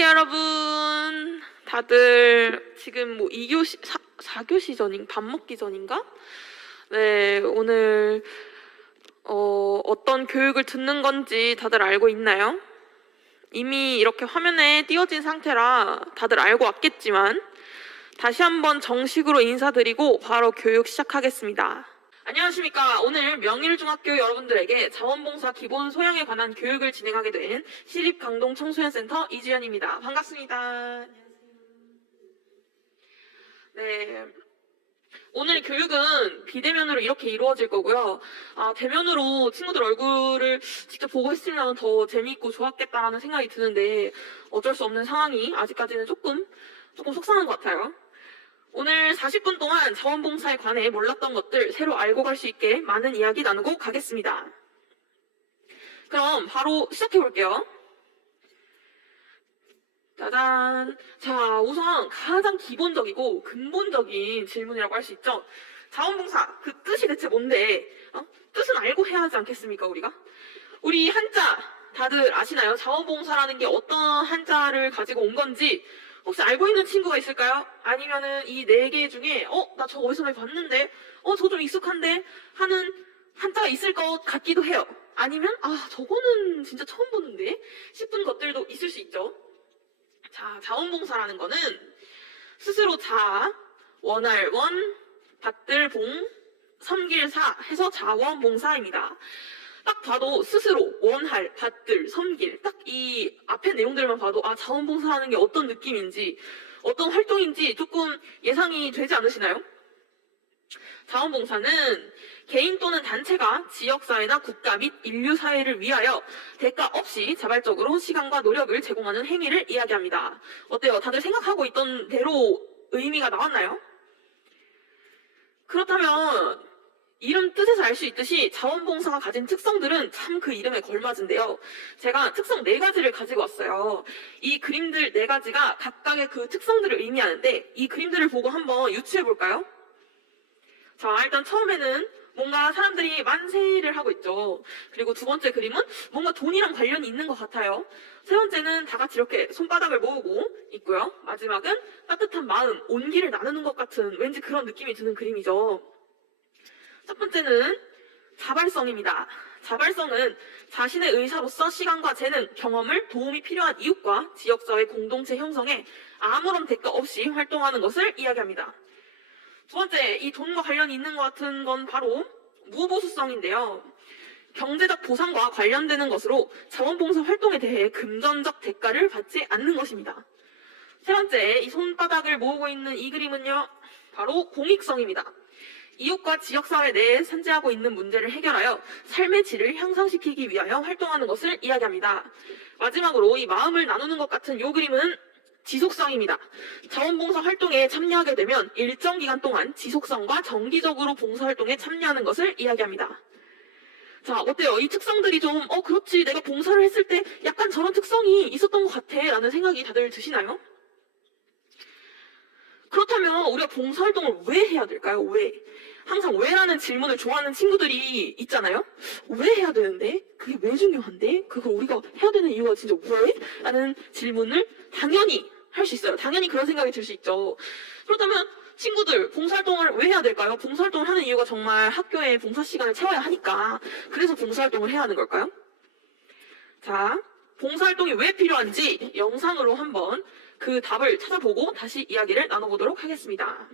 여러분. 다들 지금 뭐 2교시, 4, 교시 전인, 밥 먹기 전인가? 네, 오늘 어, 어떤 교육을 듣는 건지 다들 알고 있나요? 이미 이렇게 화면에 띄어진 상태라 다들 알고 왔겠지만 다시 한번 정식으로 인사드리고 바로 교육 시작하겠습니다. 안녕하십니까. 오늘 명일중학교 여러분들에게 자원봉사 기본 소양에 관한 교육을 진행하게 된 시립강동 청소년센터 이주연입니다. 반갑습니다. 네. 오늘 교육은 비대면으로 이렇게 이루어질 거고요. 아, 대면으로 친구들 얼굴을 직접 보고 했으면 더 재미있고 좋았겠다라는 생각이 드는데 어쩔 수 없는 상황이 아직까지는 조금, 조금 속상한 것 같아요. 오늘 40분 동안 자원봉사에 관해 몰랐던 것들 새로 알고 갈 수 있게 많은 이야기 나누고 가겠습니다. 그럼 바로 시작해 볼게요. 짜잔. 자, 우선 가장 기본적이고 근본적인 질문이라고 할 수 있죠. 자원봉사, 그 뜻이 대체 뭔데? 어? 뜻은 알고 해야 하지 않겠습니까, 우리가? 우리 한자, 다들 아시나요? 자원봉사라는 게 어떤 한자를 가지고 온 건지 혹시 알고 있는 친구가 있을까요? 아니면은 이 네 개 중에 어, 나 저거 어디서 많이 봤는데? 어, 저거 좀 익숙한데? 하는 한자가 있을 것 같기도 해요. 아니면 아, 저거는 진짜 처음 보는데? 싶은 것들도 있을 수 있죠. 자, 자원봉사라는 거는 스스로 자, 원할 원, 받들 봉, 섬길 사 해서 자원봉사입니다. 딱 봐도 스스로 원할, 받들, 섬길 딱 이 앞에 내용들만 봐도 아 자원봉사하는 게 어떤 느낌인지 어떤 활동인지 조금 예상이 되지 않으시나요? 자원봉사는 개인 또는 단체가 지역사회나 국가 및 인류사회를 위하여 대가 없이 자발적으로 시간과 노력을 제공하는 행위를 이야기합니다. 어때요? 다들 생각하고 있던 대로 의미가 나왔나요? 그렇다면 이름 뜻에서 알 수 있듯이 자원봉사가 가진 특성들은 참 그 이름에 걸맞은데요. 제가 특성 네 가지를 가지고 왔어요. 이 그림들 네 가지가 각각의 그 특성들을 의미하는데 이 그림들을 보고 한번 유추해 볼까요? 자, 일단 처음에는 뭔가 사람들이 만세를 하고 있죠. 그리고 두 번째 그림은 뭔가 돈이랑 관련이 있는 것 같아요. 세 번째는 다 같이 이렇게 손바닥을 모으고 있고요. 마지막은 따뜻한 마음, 온기를 나누는 것 같은 왠지 그런 느낌이 드는 그림이죠. 첫 번째는 자발성입니다. 자발성은 자신의 의사로서 시간과 재능, 경험을 도움이 필요한 이웃과 지역사회 공동체 형성에 아무런 대가 없이 활동하는 것을 이야기합니다. 두 번째, 이 돈과 관련이 있는 것 같은 건 바로 무보수성인데요. 경제적 보상과 관련되는 것으로 자원봉사 활동에 대해 금전적 대가를 받지 않는 것입니다. 세 번째, 이 손바닥을 모으고 있는 이 그림은요, 바로 공익성입니다. 이웃과 지역사회 내에 산재하고 있는 문제를 해결하여 삶의 질을 향상시키기 위하여 활동하는 것을 이야기합니다. 마지막으로 이 마음을 나누는 것 같은 이 그림은 지속성입니다. 자원봉사 활동에 참여하게 되면 일정 기간 동안 지속성과 정기적으로 봉사활동에 참여하는 것을 이야기합니다. 자, 어때요? 이 특성들이 좀, 어, 그렇지. 내가 봉사를 했을 때 약간 저런 특성이 있었던 것 같아. 라는 생각이 다들 드시나요? 그렇다면 우리가 봉사활동을 왜 해야 될까요? 왜? 항상 왜라는 질문을 좋아하는 친구들이 있잖아요? 왜 해야 되는데? 그게 왜 중요한데? 그걸 우리가 해야 되는 이유가 진짜 왜? 라는 질문을 당연히 할 수 있어요. 당연히 그런 생각이 들 수 있죠. 그렇다면 친구들 봉사활동을 왜 해야 될까요? 봉사활동을 하는 이유가 정말 학교에 봉사 시간을 채워야 하니까 그래서 봉사활동을 해야 하는 걸까요? 자, 봉사활동이 왜 필요한지 영상으로 한번 그 답을 찾아보고 다시 이야기를 나눠보도록 하겠습니다.